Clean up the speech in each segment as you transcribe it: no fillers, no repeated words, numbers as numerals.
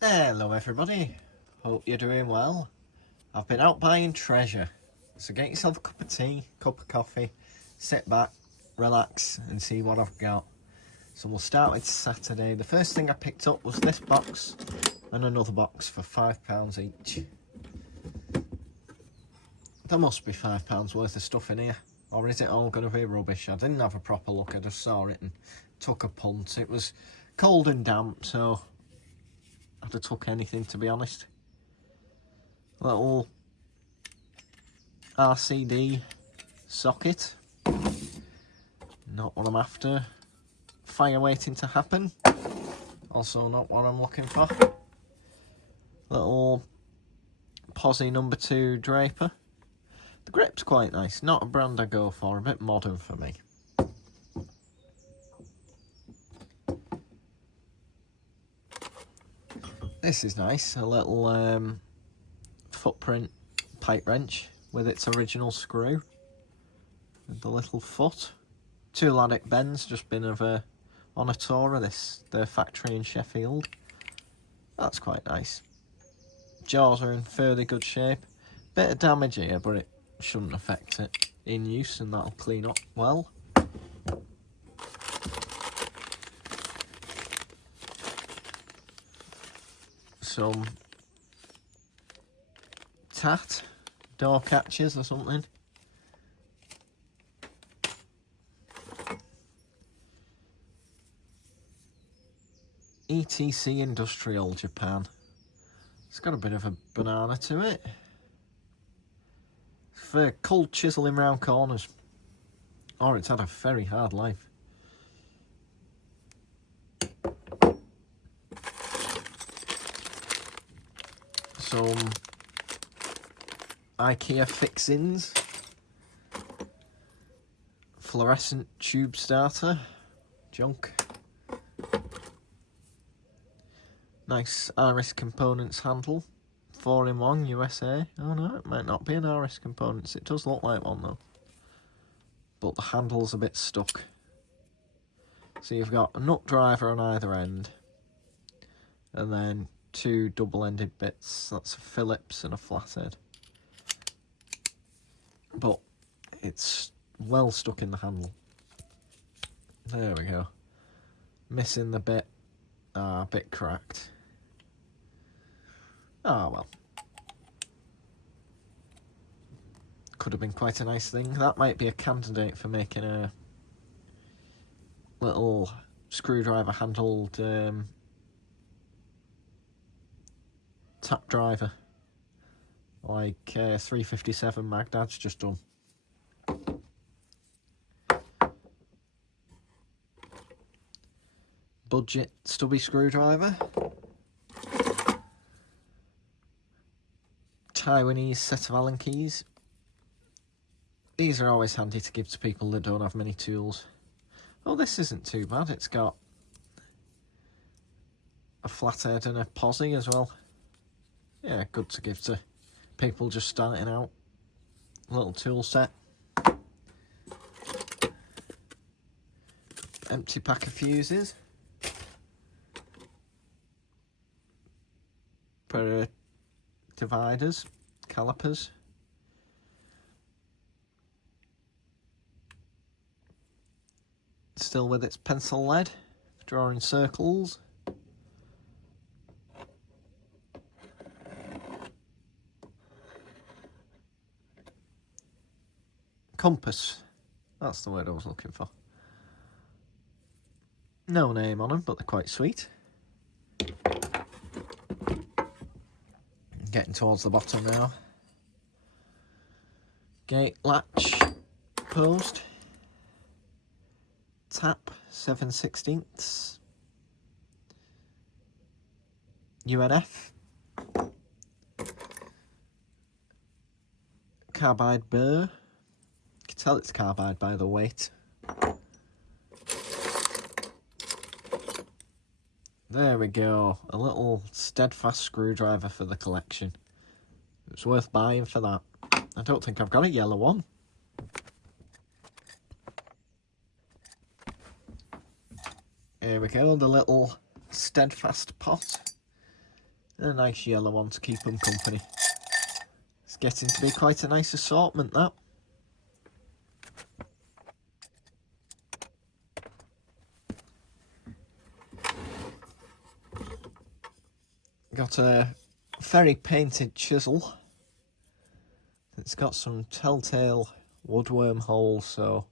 Hello everybody, hope you're doing well. I've been out buying treasure, so get yourself a cup of tea, cup of coffee, sit back, relax and see what I've got. So we'll start with Saturday. The first thing I picked up was this box and another box for £5 each. There must be £5 worth of stuff in here, or is it all going to be rubbish? I didn't have a proper look, I just saw it and took a punt. It was cold and damp, so I'd have took anything, to be honest. Little RCD socket, not what I'm after. Fire waiting to happen, also not what I'm looking for. Little Posi number 2 Draper. The grip's quite nice, not a brand I go for, a bit modern for me. This is nice, a little footprint pipe wrench with its original screw, with the little foot. 2 Ladik bends, just been on a tour of their factory in Sheffield. That's quite nice. Jaws are in fairly good shape. Bit of damage here, but it shouldn't affect it in use, and that'll clean up well. Some tat door catches or something. ETC Industrial Japan. It's got a bit of a banana to it. For cold chiseling round corners. Or it's had a very hard life. Some IKEA fixings. Fluorescent tube starter. Junk. Nice RS Components handle. 4-in-1 USA. Oh no, it might not be an RS Components. It does look like one though. But the handle's a bit stuck. So you've got a nut driver on either end. And then 2 double-ended bits. That's a Phillips and a flathead. But it's well stuck in the handle. There we go. Missing the bit. A bit cracked. Ah, well. Could have been quite a nice thing. That might be a candidate for making a little screwdriver handled tap driver, like 357 Magdad's just done. Budget stubby screwdriver. Taiwanese set of Allen keys. These are always handy to give to people that don't have many tools. Oh, this isn't too bad. It's got a flathead and a Posi as well. Yeah, good to give to people just starting out. Little tool set. Empty pack of fuses. Pair of dividers, calipers. Still with its pencil lead, drawing circles. Compass, that's the word I was looking for. No name on them, but they're quite sweet. Getting towards the bottom now. Gate latch post. Tap 7/16. UNF. Carbide burr. You can tell it's carbide by the weight. There we go. A little steadfast screwdriver for the collection. It's worth buying for that. I don't think I've got a yellow one. Here we go, the little steadfast pot. And a nice yellow one to keep them company. It's getting to be quite a nice assortment, that. Got a ferry painted chisel. It's got some telltale woodworm holes, so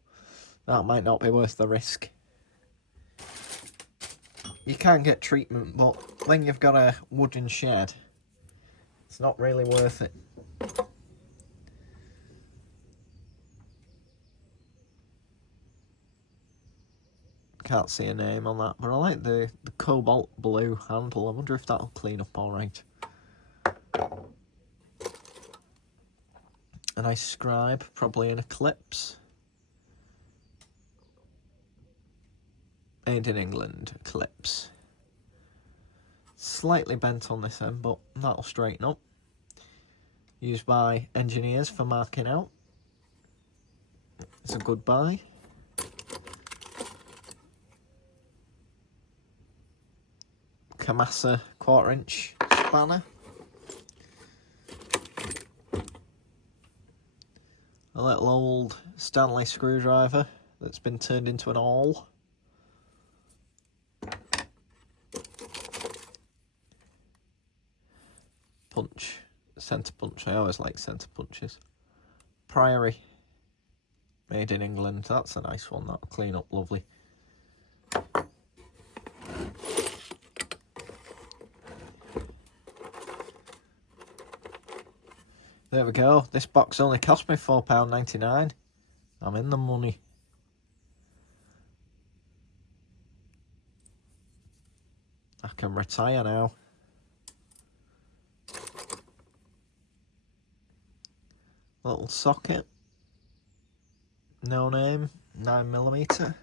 that might not be worth the risk. You can get treatment, but when you've got a wooden shed, it's not really worth it. Can't see a name on that, but I like the cobalt blue handle. I wonder if that'll clean up alright. A nice scribe, probably an Eclipse. Made in England, Eclipse. Slightly bent on this end, but that'll straighten up. Used by engineers for marking out. It's a good buy. Kamasa 1/4 inch spanner. A little old Stanley screwdriver that's been turned into an awl. Punch, centre punch. I always like centre punches. Priory, made in England. That's a nice one. That'll clean up lovely. There we go. This box only cost me £4.99. I'm in the money. I can retire now. Little socket. No name. 9mm.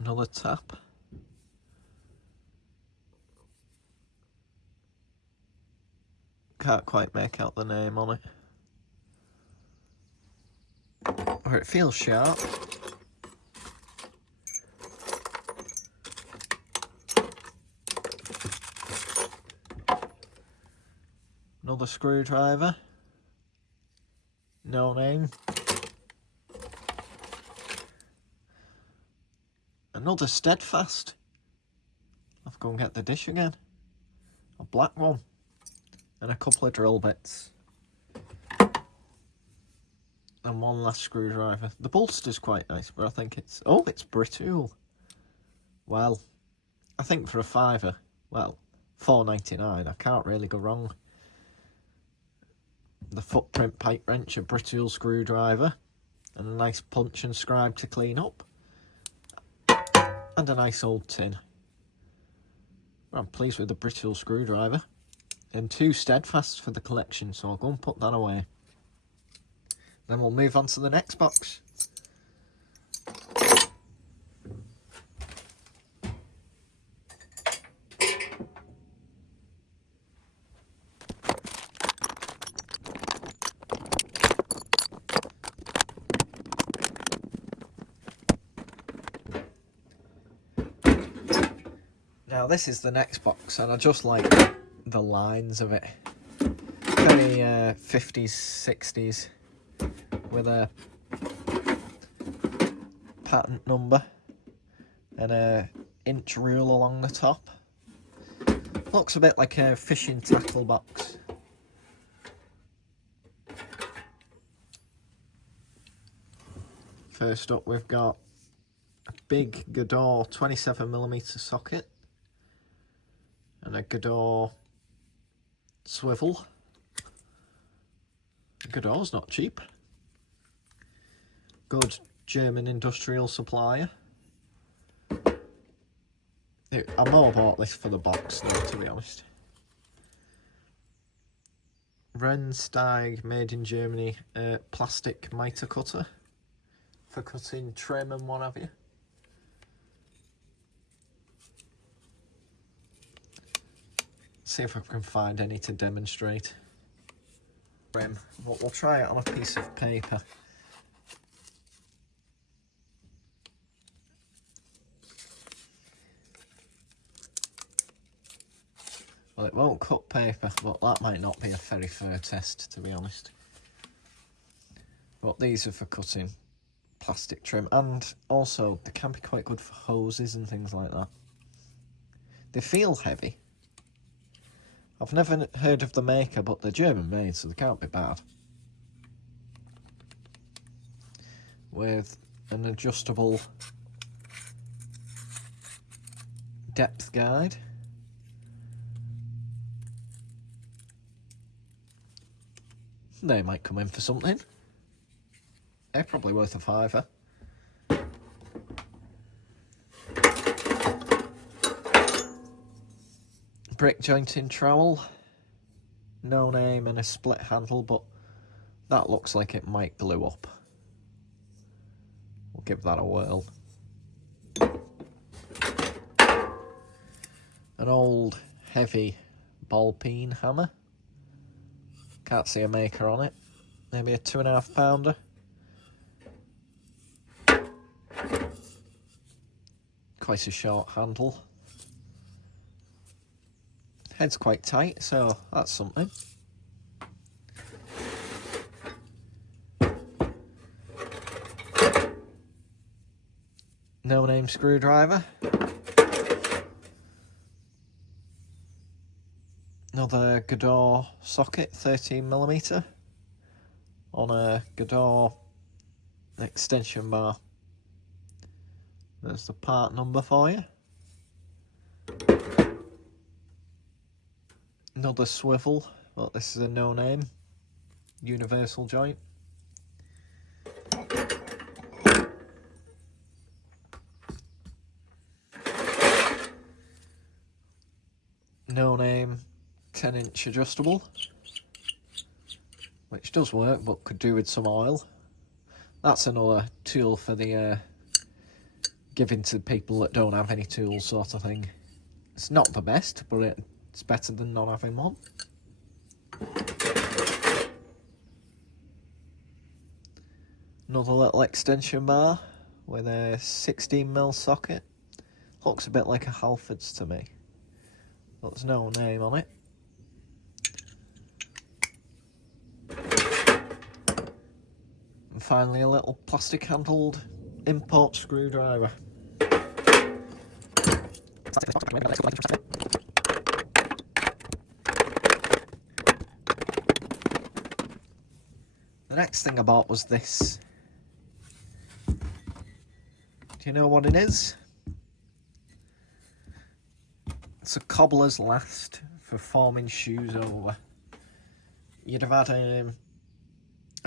Another tap. Can't quite make out the name on it. Or it feels sharp. Another screwdriver. No name. Another Steadfast. I'll go and get the dish again. A black one. And a couple of drill bits. And one last screwdriver. The bolster's quite nice, but I think it's... Oh, it's Britool. Well, I think for a £5, well, £4.99, I can't really go wrong. The footprint pipe wrench, a Britool screwdriver, and a nice punch and scribe to clean up. And a nice old tin. I'm pleased with the Britool screwdriver. And 2 Steadfasts for the collection, so I'll go and put that away. Then we'll move on to the next box. Now this is the next box, and I just like the lines of it. Very 50s, 60s, with a patent number and a inch rule along the top. Looks a bit like a fishing tackle box. First up, we've got a big Gador 27mm socket and a Gador swivel. Gador's not cheap. Good German industrial supplier. I more bought this for the box though, to be honest. Rennsteig, made in Germany, plastic miter cutter for cutting trim and what have you. See if I can find any to demonstrate. But we'll try it on a piece of paper. Well, it won't cut paper, but that might not be a very fair test, to be honest. But these are for cutting plastic trim, and also they can be quite good for hoses and things like that. They feel heavy. I've never heard of the maker, but they're German made, so they can't be bad. With an adjustable depth guide. They might come in for something. They're probably worth a fiver. Brick jointing trowel. No name and a split handle, but that looks like it might glue up. We'll give that a whirl. An old heavy ball peen hammer. Can't see a maker on it. Maybe a 2.5 pounder. Quite a short handle. Head's quite tight, so that's something. No name screwdriver. Another Godor socket, 13mm, on a Godor extension bar. There's the part number for you. Another swivel, but this is a no name, universal joint. No name 10-inch adjustable, which does work but could do with some oil. That's another tool for the giving to people that don't have any tools sort of thing. It's not the best, but it's better than not having one. Another little extension bar with a 16mm socket. Looks a bit like a Halfords to me. There's no name on it. And finally a little plastic handled import screwdriver. The next thing I bought was this. Do you know what it is? It's a cobbler's last for forming shoes over. You'd have had a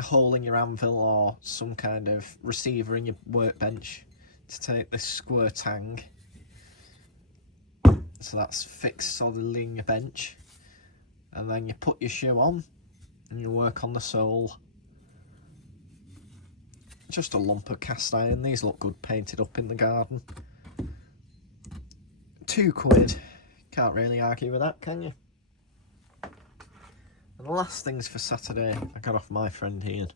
hole in your anvil or some kind of receiver in your workbench to take this square tang. So that's fixed solidly in your bench. And then you put your shoe on and you work on the sole. Just a lump of cast iron. These look good painted up in the garden. £2. Can't really argue with that, can you? And the last things for Saturday I got off my friend Ian.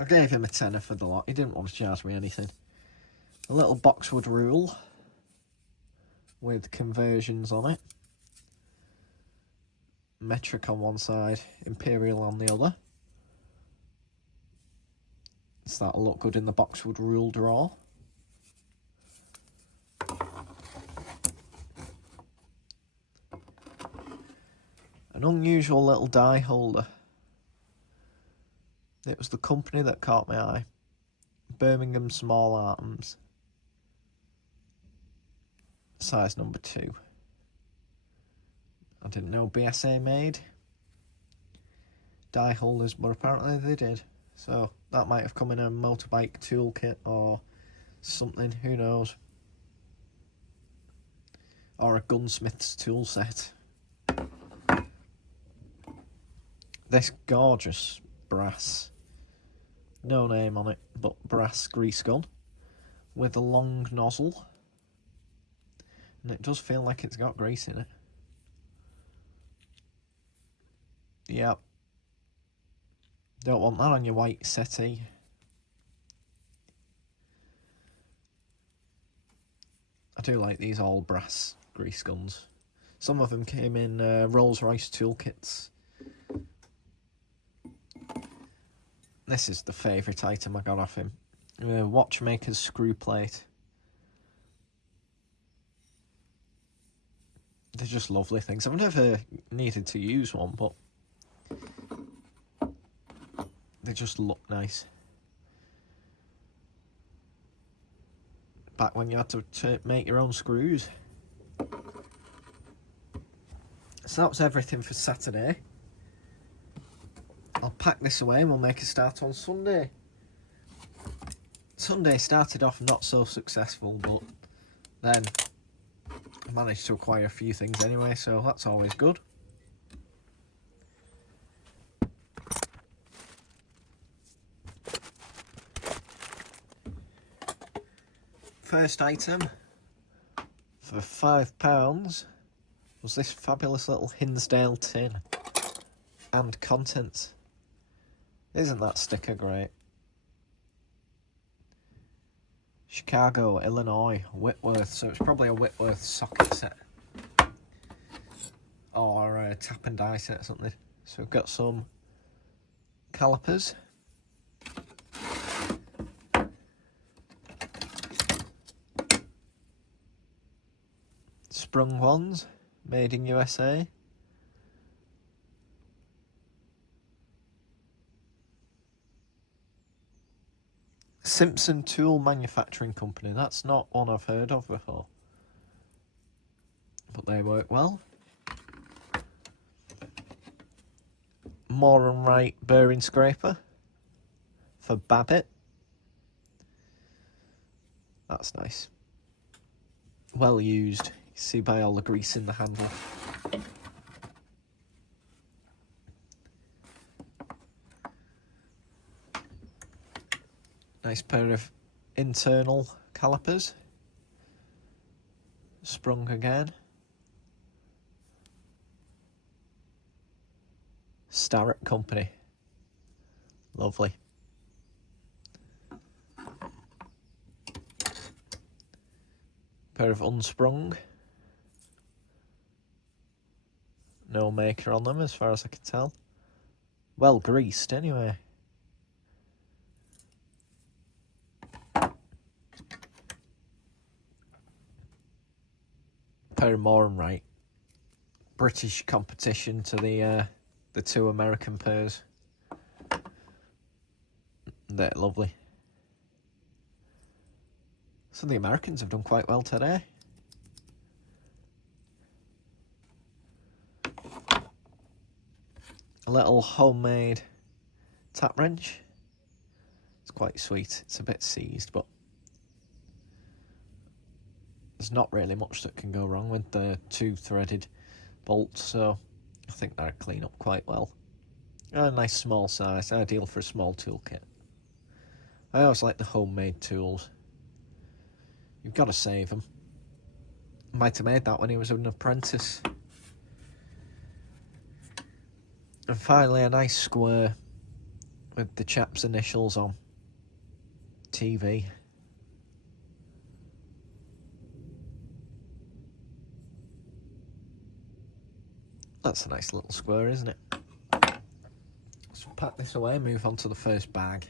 I gave him a tenner for the lot. He didn't want to charge me anything. A little boxwood rule with conversions on it. Metric on one side, imperial on the other. So that'll look good in the boxwood rule drawer. An unusual little die holder. It was the company that caught my eye. Birmingham Small Arms. Size number 2. I didn't know BSA made die holders, but apparently they did. So that might have come in a motorbike toolkit or something, who knows. Or a gunsmith's tool set. This gorgeous brass, no name on it, but brass grease gun with a long nozzle. And it does feel like it's got grease in it. Yep. Don't want that on your white settee. I do like these all brass grease guns. Some of them came in Rolls-Royce toolkits. This is the favourite item I got off him. Watchmaker's screw plate. They're just lovely things. I've never needed to use one, but they just look nice. Back when you had to make your own screws. So that was everything for Saturday. I'll pack this away and we'll make a start on Sunday. Sunday started off not so successful, but then I managed to acquire a few things anyway, so that's always good. First item for £5 was this fabulous little Hinsdale tin and contents. Isn't that sticker great? Chicago, Illinois, Whitworth, so it's probably a Whitworth socket set. Or a tap and die set or something. So we've got some calipers. Sprung ones, made in USA. Simpson Tool Manufacturing Company. That's not one I've heard of before. But they work well. Moore and Wright bearing scraper for Babbitt. That's nice. Well used. You see by all the grease in the handle. Nice pair of internal calipers. Sprung again. Starrett Company. Lovely. Pair of unsprung. No maker on them as far as I can tell. Well greased anyway. Pair of Moore and Wright. British competition to the two American pairs. They're lovely. So the Americans have done quite well today. A little homemade tap wrench. It's quite sweet. It's a bit seized, but there's not really much that can go wrong with the two threaded bolts, so I think that'll clean up quite well. A nice small size, ideal for a small toolkit. I always like the homemade tools. You've got to save them. Might have made that when he was an apprentice. And finally, a nice square with the chap's initials on. TV. That's a nice little square, isn't it? So pack this away and move on to the first bag.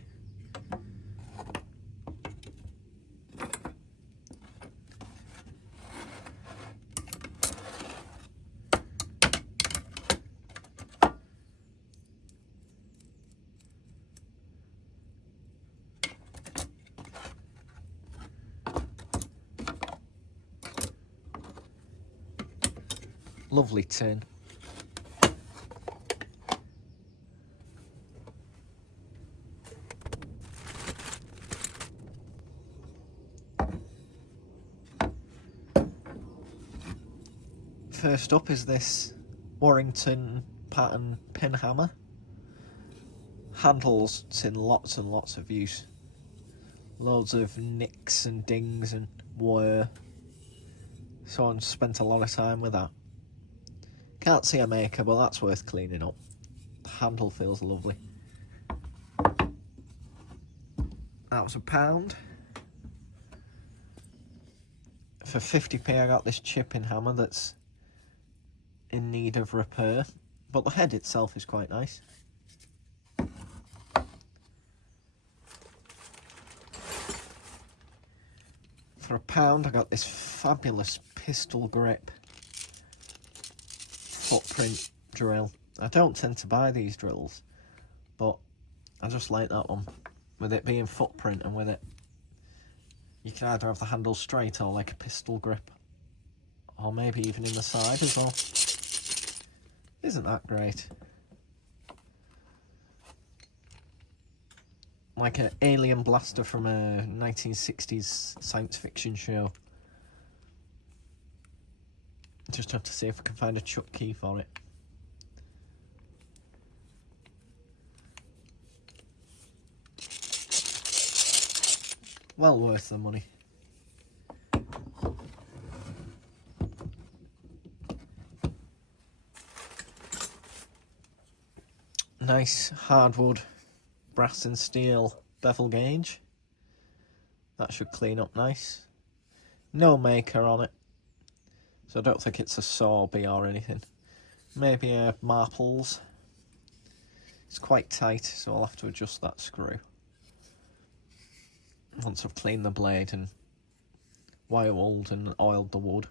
Lovely tin. First up is this Warrington pattern pin hammer. Handles, it's in lots and lots of use. Loads of nicks and dings and wear. Someone spent a lot of time with that. Can't see a maker, but that's worth cleaning up. The handle feels lovely. That was £1. For 50p I got this chipping hammer that's in need of repair, but the head itself is quite nice. For £1 I got this fabulous pistol grip footprint drill. I don't tend to buy these drills, but I just like that one. With it being footprint and with it, you can either have the handle straight or like a pistol grip, or maybe even in the side as well. Isn't that great? Like an alien blaster from a 1960s science fiction show. Just have to see if I can find a chuck key for it. Well worth the money. Nice hardwood brass and steel bevel gauge. That should clean up nice. No maker on it, so I don't think it's a Sorby or anything. Maybe a Marples. It's quite tight, so I'll have to adjust that screw once I've cleaned the blade and wire-wooled and oiled the wood.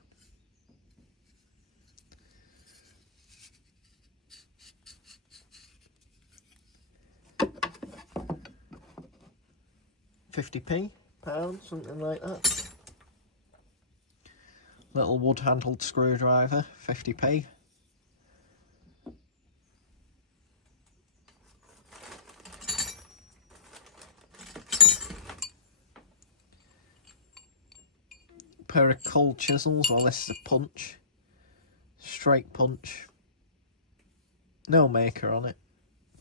£50, something like that. Little wood-handled screwdriver, 50p. Pair of cold chisels. Well, this is a punch, straight punch. No maker on it.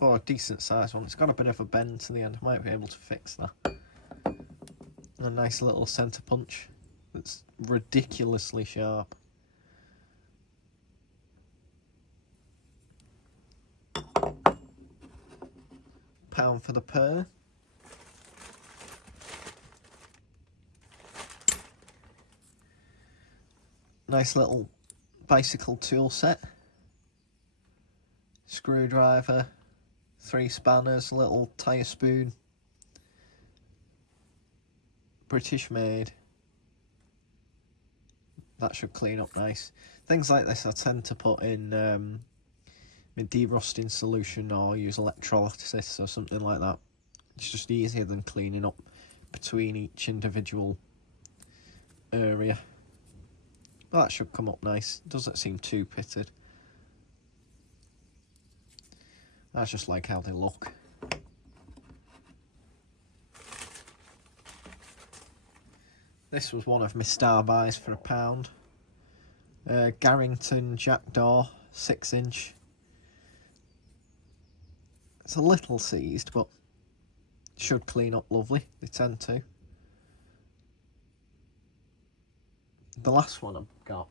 Oh, a decent size one. It's got a bit of a bend to the end. I might be able to fix that. A nice little centre punch that's ridiculously sharp. £1 for the pair. Nice little bicycle tool set. Screwdriver, 3 spanners, little tyre spoon. British made. That should clean up nice. Things like this I tend to put in my derusting solution or use electrolysis or something like that. It's just easier than cleaning up between each individual area. That should come up nice. Doesn't seem too pitted. I just like how they look. This was one of my star buys for £1. Garrington Jackdaw 6-inch. It's a little seized, but should clean up lovely. They tend to. The last one I got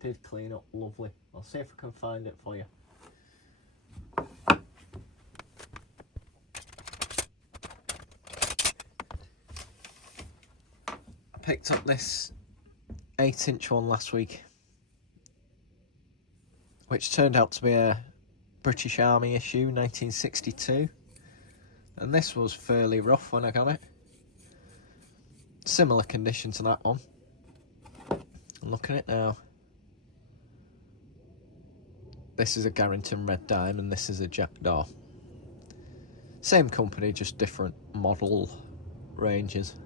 did clean up lovely. I'll see if I can find it for you. I picked up this 8-inch one last week, which turned out to be a British Army issue, 1962. And this was fairly rough when I got it. Similar condition to that one. Look at it now. This is a Garrington Red Diamond, this is a Jackdaw. Same company, just different model ranges.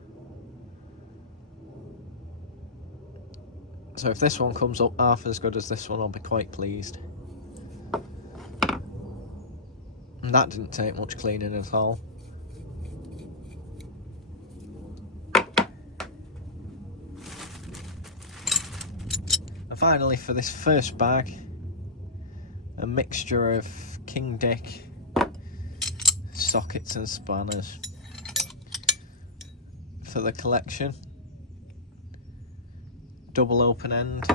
So if this one comes up half as good as this one, I'll be quite pleased. And that didn't take much cleaning at all. And finally, for this first bag, a mixture of King Dick sockets and spanners for the collection. Double open end,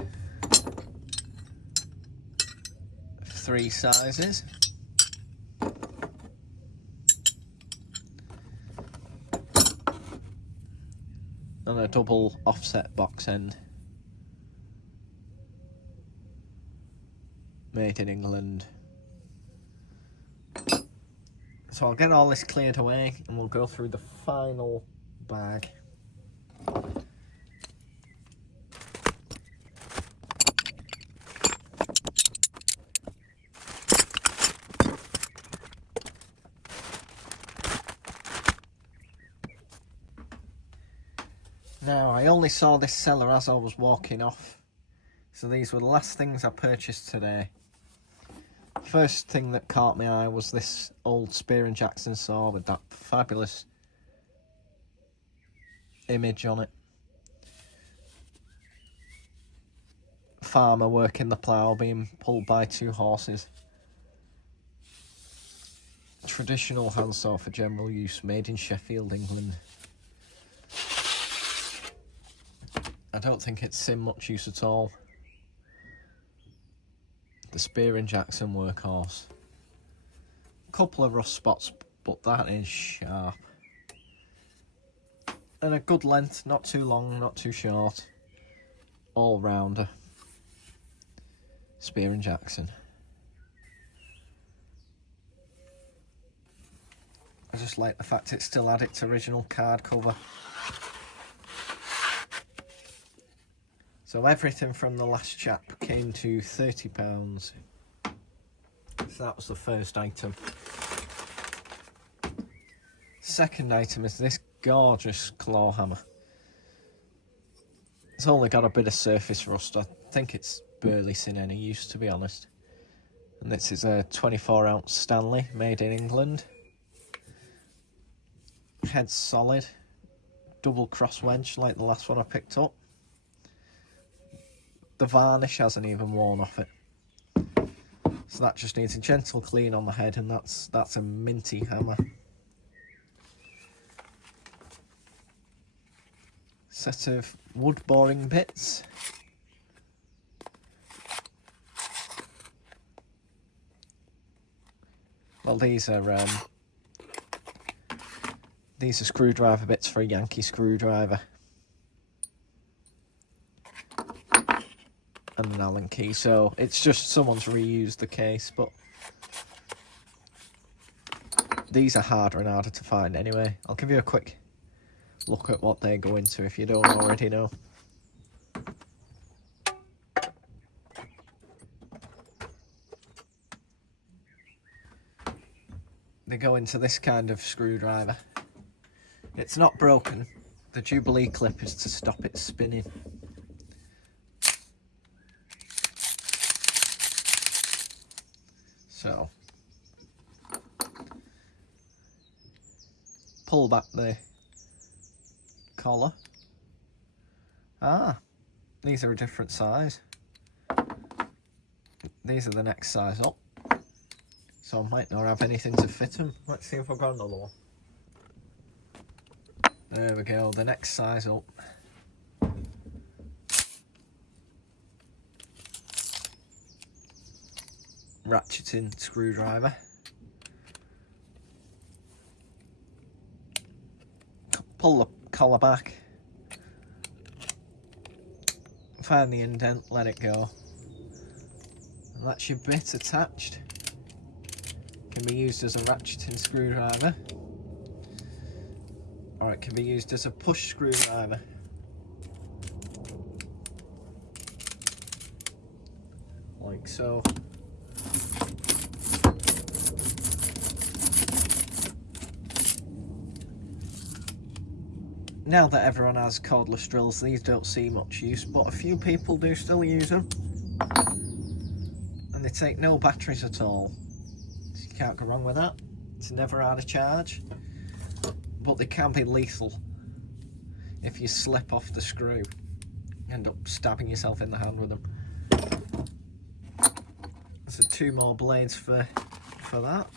3 sizes. And a double offset box end. made in England. So I'll get all this cleared away and we'll go through the final bag. Now, I only saw this seller as I was walking off, so these were the last things I purchased today. First thing that caught my eye was this old Spear & Jackson saw with that fabulous image on it. Farmer working the plough being pulled by 2 horses. Traditional handsaw for general use, made in Sheffield, England. I don't think it's seen much use at all. The Spear & Jackson workhorse. Couple of rust spots, but that is sharp. And a good length, not too long, not too short. All rounder. Spear & Jackson. I just like the fact it still had its original card cover. So everything from the last chap came to £30. So that was the first item. Second item is this gorgeous claw hammer. It's only got a bit of surface rust. I think it's barely seen any use, to be honest. And this is a 24-ounce Stanley, made in England. Head's solid. Double cross wedge like the last one I picked up. The varnish hasn't even worn off it. So that just needs a gentle clean on the head, and that's a minty hammer. Set of wood boring bits. Well, these are screwdriver bits for a Yankee screwdriver. And an Allen key, so it's just someone's reused the case, but these are harder and harder to find anyway. I'll give you a quick look at what they go into if you don't already know. They go into this kind of screwdriver. It's not broken. The Jubilee clip is to stop it spinning. So, pull back the collar. Ah, these are a different size. These are the next size up. So I might not have anything to fit them. Let's see if I've got another one. There we go, the next size up. Ratcheting screwdriver. Pull the collar back. Find the indent, let it go. And that's your bit attached. Can be used as a ratcheting screwdriver, or it can be used as a push screwdriver. Like so. Now that everyone has cordless drills, these don't see much use, but a few people do still use them. And they take no batteries at all. So you can't go wrong with that. It's never out of charge. But they can be lethal. If you slip off the screw, you end up stabbing yourself in the hand with them. So 2 more blades for that.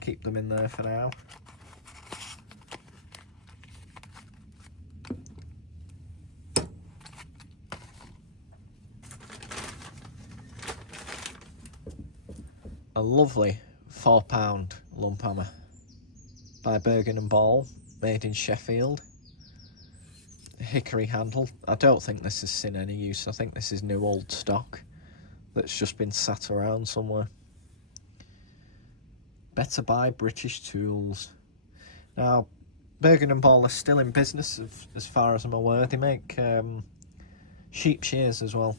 Keep them in there for now. A lovely £4 lump hammer by Bergen & Ball, made in Sheffield. Hickory handle. I don't think this has seen any use. I think this is new old stock. that's just been sat around somewhere. Better buy British tools. Now, Bergen and Ball are still in business, as far as I'm aware. They make sheep shears as well,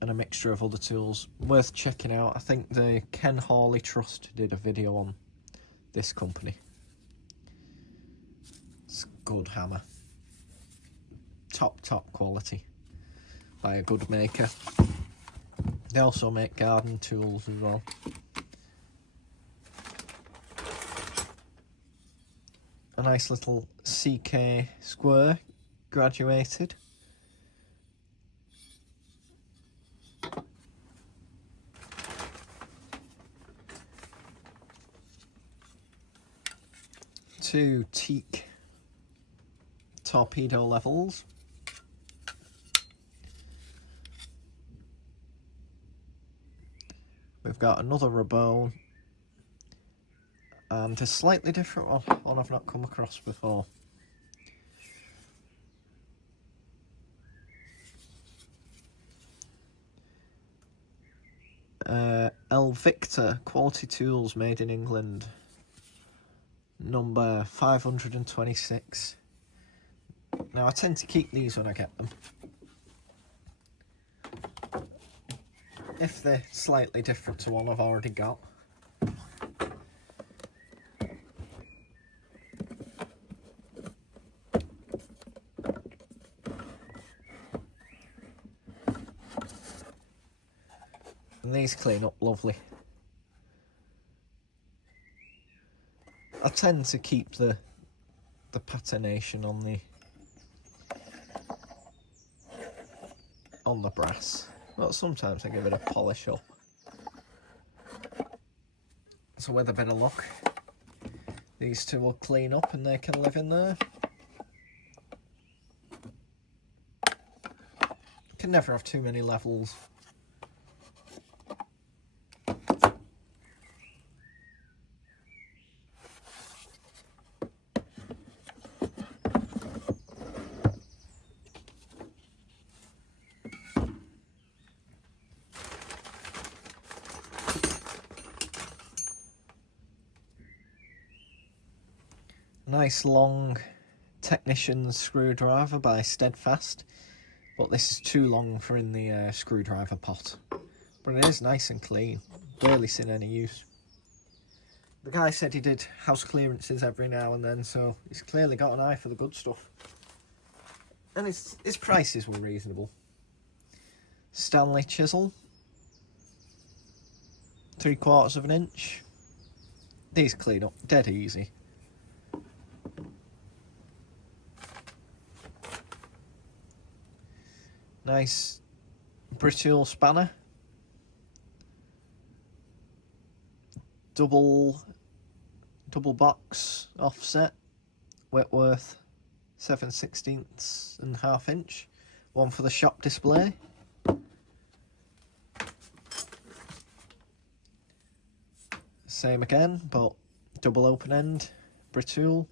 and a mixture of other tools. Worth checking out. I think the Ken Hawley Trust did a video on this company. It's a good hammer. Top quality by a good maker. They also make garden tools as well. A nice little CK square, graduated. Two teak torpedo levels. We've got another Rabone and a slightly different one I've not come across before. El Victor Quality Tools, made in England, number 526. Now I tend to keep these when I get them, if they're slightly different to one I've already got. And these clean up lovely. I tend to keep the patination on the brass, but sometimes I give it a polish up. So with a bit of luck, these two will clean up and they can live in there. Can never have too many levels. Nice long technician's screwdriver by Steadfast, but this is too long for in the screwdriver pot. But it is nice and clean, barely seen any use. The guy said he did house clearances every now and then, so he's clearly got an eye for the good stuff. And his prices were reasonable. Stanley chisel, 3/4 of an inch. These clean up dead easy. Nice Britool spanner. Double box offset. Whitworth 7/16 1/2 inch. One for the shop display. Same again, but double open end. Britool.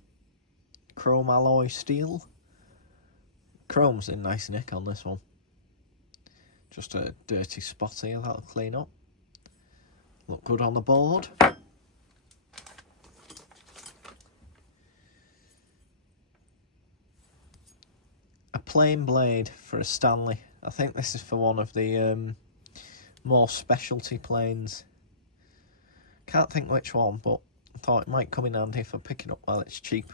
Chrome alloy steel. Chrome's in nice nick on this one. Just a dirty spot here, that'll clean up. Look good on the board. A plain blade for a Stanley. I think this is for one of the more specialty planes. Can't think which one, but I thought it might come in handy for picking up while it's cheap.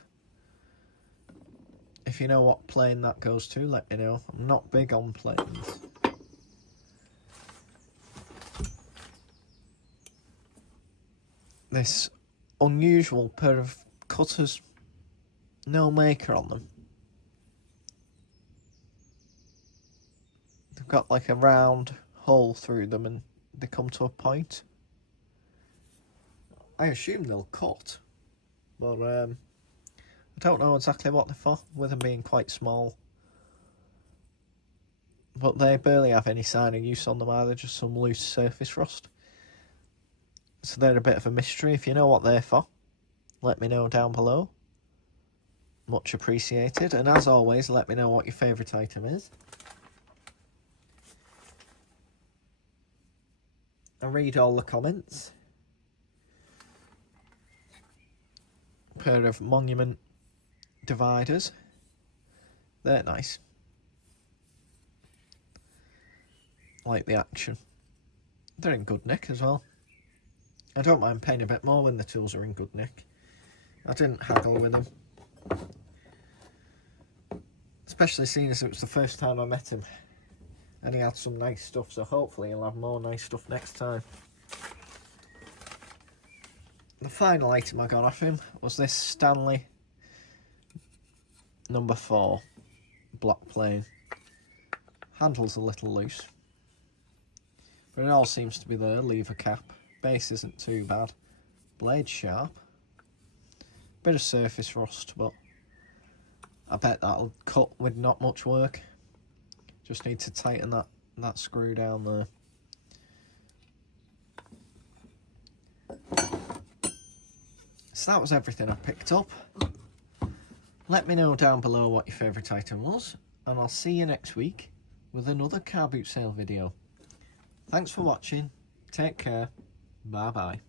If you know what plane that goes to, let me know. I'm not big on planes. This unusual pair of cutters, no maker on them. They've got like a round hole through them and they come to a point. I assume they'll cut, but I don't know exactly what they're for, with them being quite small. But they barely have any sign of use on them either, just some loose surface rust. So they're a bit of a mystery. If you know what they're for, let me know down below. Much appreciated. And as always, let me know what your favourite item is. I read all the comments. Pair of Monument dividers. They're nice. Like the action. They're in good nick as well. I don't mind paying a bit more when the tools are in good nick. I didn't haggle with them. Especially seeing as it was the first time I met him. And he had some nice stuff, so hopefully he'll have more nice stuff next time. The final item I got off him was this Stanley number 4 block plane. Handle's a little loose, but it all seems to be there. Lever cap, base isn't too bad, blade sharp, bit of surface rust, but I bet that'll cut with not much work. Just need to tighten that screw down there. So that was everything I picked up. Let me know down below what your favourite item was, and I'll see you next week with another car boot sale video. Thanks for watching, take care, bye bye.